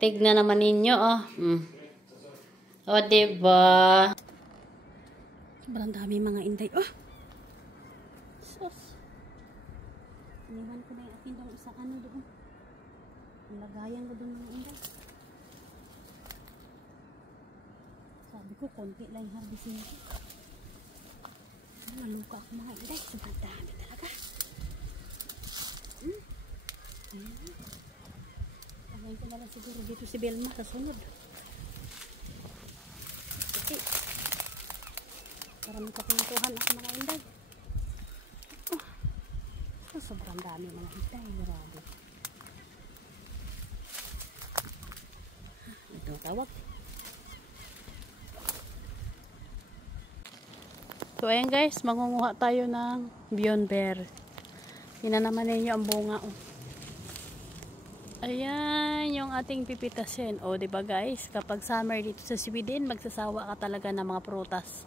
Tignan naman ninyo, oh. O, diba? Sobrang dami mga inday. Oh! Sus! Iniwan ko na yung akin doon isang ano doon. Lagayan ko doon mga inday. Sabi ko, konti lang yung harbisin ko. Maluka ako mga inday. Sobrang dami talaga. Ayan. Tagayin ko na lang siguro dito si Belma sa sunod. Okay. Para magkakuntuhan ako mga inday. Oh, sobrang dami mga inday. Grabe. Ito tawag. So ayan guys, mangunguha tayo ng Beyond Bear. Tingnan naman ninyo ang bunga. Oh. Ayan yung ating pipitasin. O, diba guys, kapag summer dito sa Sweden, magsasawa ka talaga ng mga prutas.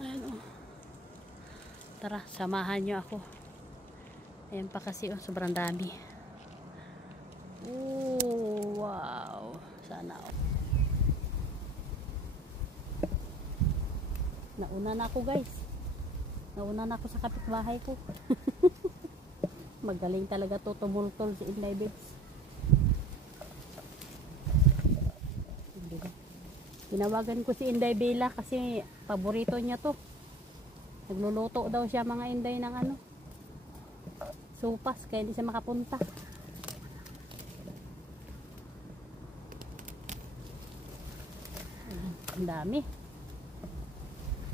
Ayan o. Tara, samahan nyo ako. Ayan pa kasi oh, sobrang dami. Oh, wow. Sana oh. Nauna na ako guys. Nauna na ako sa kapitbahay ko. Magaling talaga to tumultol si Inday Babes. Tinawagan ko si Inday Bella kasi paborito niya to. Nagluluto daw siya mga Inday ng ano, sopas, kaya hindi siya makapunta. Ang dami.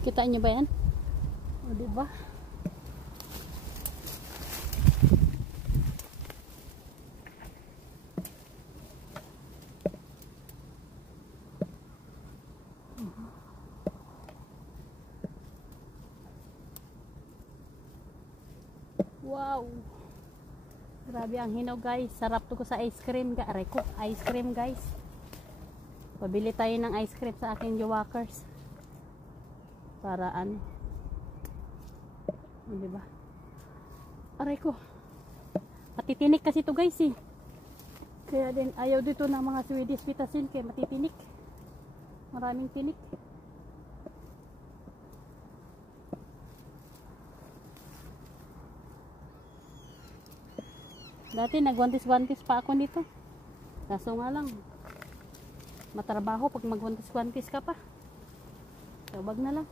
Kita niyo ba yan? O, diba? Wow. Grabe ang hinog guys. Sarap to ko sa ice cream. Aray ko, ice cream guys. Pabili tayo ng ice cream sa aking Jawakers. Para ano. Diba? Aray ko. Matitinik kasi to guys eh. Kaya din ayaw dito ng mga Swedish pitasin kaya matitinik. Maraming tinik. Dati nagwantis-wantis pa ako nito. Kaso nga lang, matrabaho pag magwantis-wantis ka pa. So, wag na lang.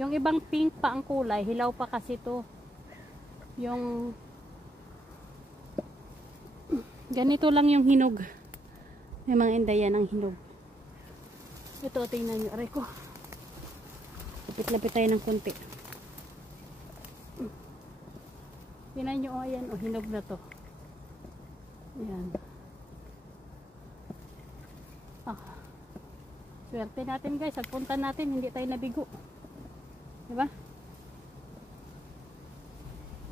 Yung ibang pink pa ang kulay, hilaw pa kasi to. Yung ganito lang yung hinog. May mga indayan ang hinog. Ito, tingnan nyo. Aray ko. Lapit-lapit tayo ng konti. Tingnan nyo, oh, ayan, oh, hinog na to. Ayan. Swerte natin guys, pagpunta natin, hindi tayo nabigo. Diba?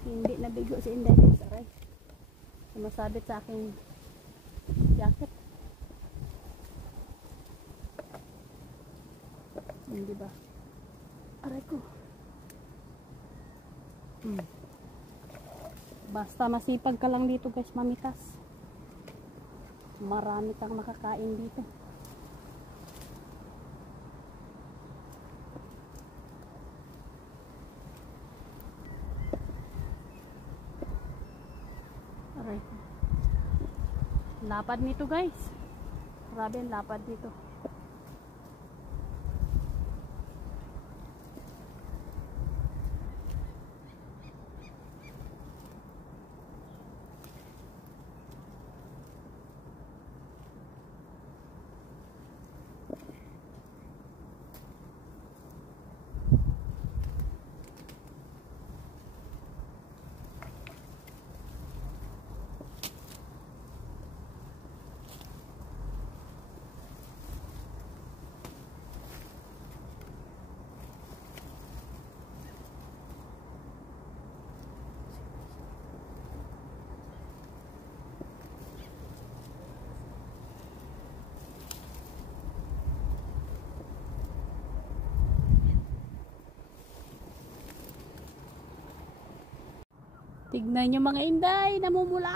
Hindi nabigo si Inday Babes. Aray. Sumasabit sa aking jacket. Hindi ba? Aray ko. Basta masipag ka lang dito guys, mamitas. Marami kang makakain dito. Aray. Lapad nito guys. Grabe ang lapad dito. Tignan nyo mga inday, namumula.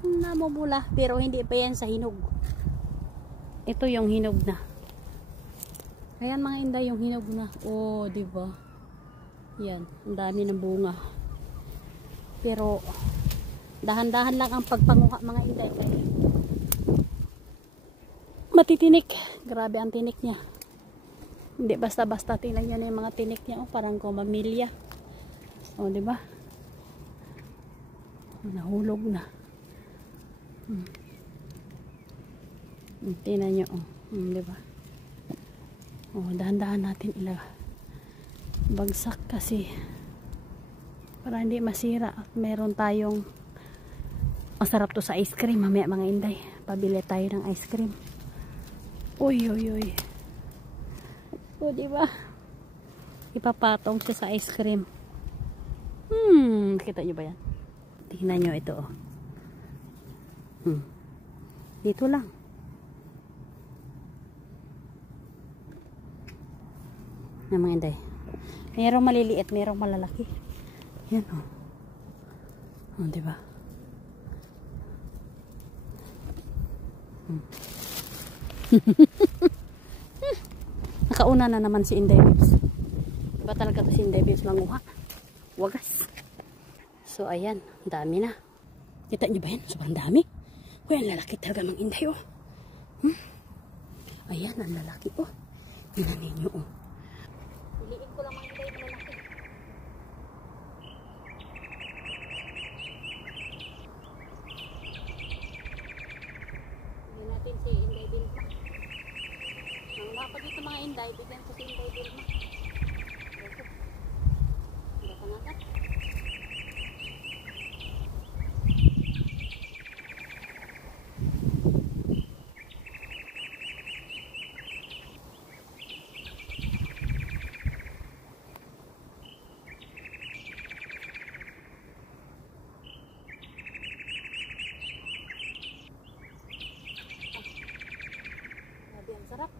Namumula, pero hindi pa yan sa hinog. Ito yung hinog na. Ayan mga inday, yung hinog na. Oh, diba? Yan, ang dami ng bunga. Pero dahan-dahan lang ang pagpanguha mga inday. Kaya matitinik. Grabe ang tinik niya. Hindi basta-basta. Tingnan nyo na yung mga tinik niya. Oh, parang kumamilya. Oh, diba? Nahulog na. Tingnan nyo. Oh, diba? Oh, dahan-dahan natin bagsak kasi para hindi masira at meron tayong masarap to sa ice cream mamaya mga inday. Pabili tayo ng ice cream. Uy. O, diba? Ipapatong siya sa ice cream. Kita nyo ba yan? Tingnan nyo ito, oh. Dito lang. Na mga inday. Merong maliliit, merong malalaki. Yan, oh. Oh, diba? Nakauna na naman si Inday Babes. Diba talaga to si Inday Babes manguha? Wagas. So, ayan. Dami na. Kita nyo ba yan? Sobrang dami. Uy, ang lalaki talaga mang Inday, oh. Ayan, ang lalaki, oh. Tingnan ninyo, oh. Piliin ko lang mang Inday na lalaki. Bigyan natin si Inday Vilma. Nang wala pa dito mga Inday, bigyan ko si Inday Vilma. Hindi pa nga. Ang sarap.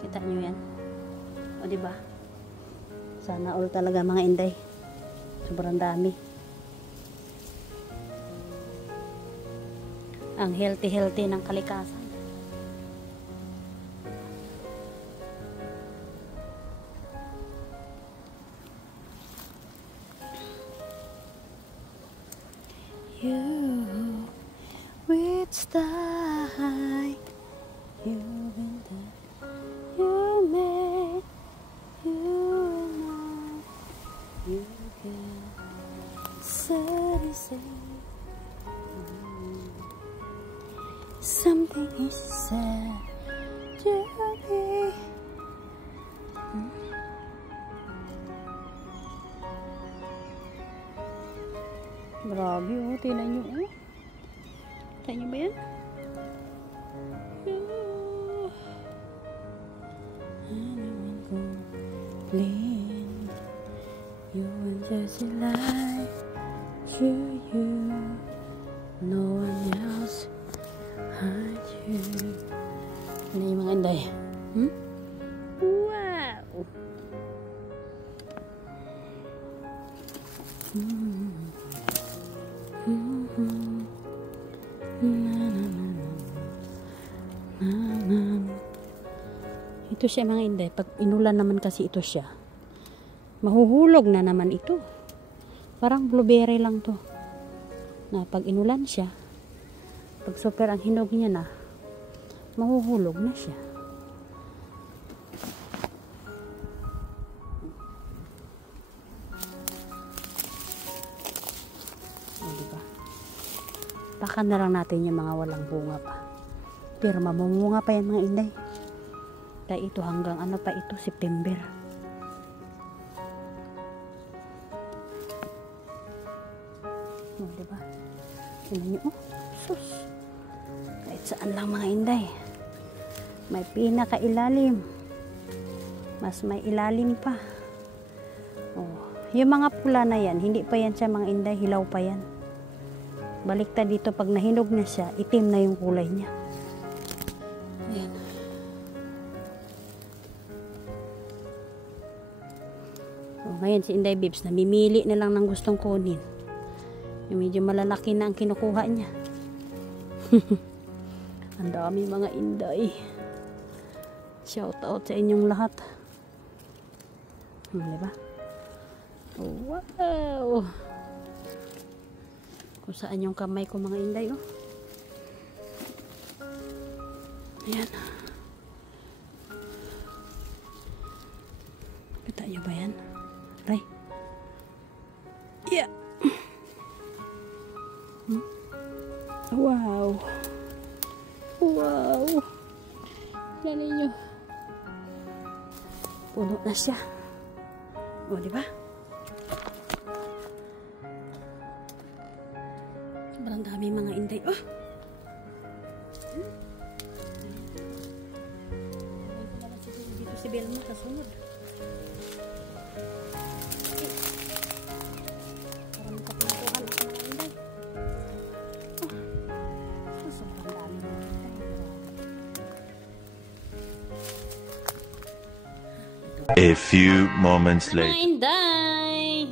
Kita nyo yan. O, diba? Sana all talaga mga inday. Sobrang dami. Ang healthy ng kalikasan. You with sky, you in the you made, you know, you can say something is said to be. Grabe, oh. Tingnan nyo, oh. Tingnan nyo ba yan? You and just like you, no one else had you. Ano yung mga inday? Wow! Ito siya mga inday. Pag inulan naman kasi ito siya, mahuhulog na naman ito. Parang blueberry lang to. Na pag inulan siya, pag super ang hinog niya na, mahuhulog na siya. Diba? Takan na lang natin yung mga walang bunga pa. Pero mamumunga pa yan mga inday. Dahil ito hanggang ano pa ito, September. Diba? Tingnan nyo, oh, sus. Kahit saan lang mga inday. May pinakailalim. Mas may ilalim pa. Oh, yung mga pula na yan, hindi pa yan siya mga inday, hilaw pa yan. Baliktad dito, pag nahinog na siya, itim na yung kulay niya. Ayan. Oh, ngayon si Inday Bibs, namimili na lang ng gustong kunin. Yung medyo malalaki na ang kinukuha niya. Ang dami mga inday. Shout out sa inyong lahat. Diba? Oh, wow! Kung saan yung kamay ko mga inday, oh. Ayan. Kita nyo ba yan? Aray. Yeah. Wow. Wow. Yan ninyo. Puno na siya. O, diba? Sobrang dami mga inday. Oh! Dito si Belma sa sunod. Para makapuntuhan ako mga inday. Oh, sobrang dami mga inday. A few moments later. Mga inday!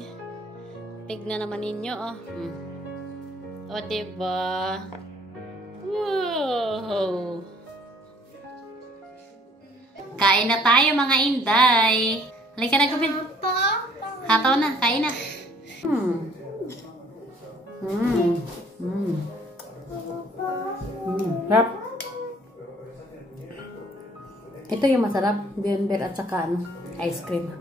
Tignan naman ninyo, oh. O, diba? Wow! Kain na tayo, mga inday. Halika na, Gubin. Hataw na, kain na. Sarap. Ito yung masarap. Bionber at saka ano, ice cream.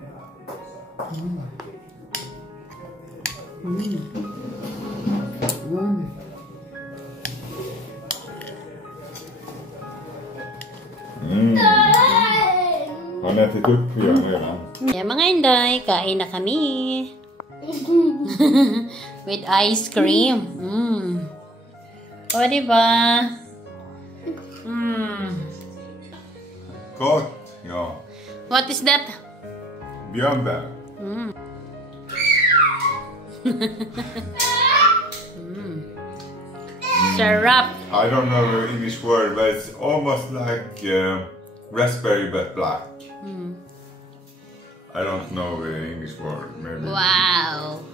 Har ni ätit upp igen redan? Kaya mga inday, kain na kami. With ice cream. O, diba? Gott, ja. What is that? Björnbär. Syrup. I don't know the English word, but it's almost like raspberry but black. I don't know the English word, maybe. Wow.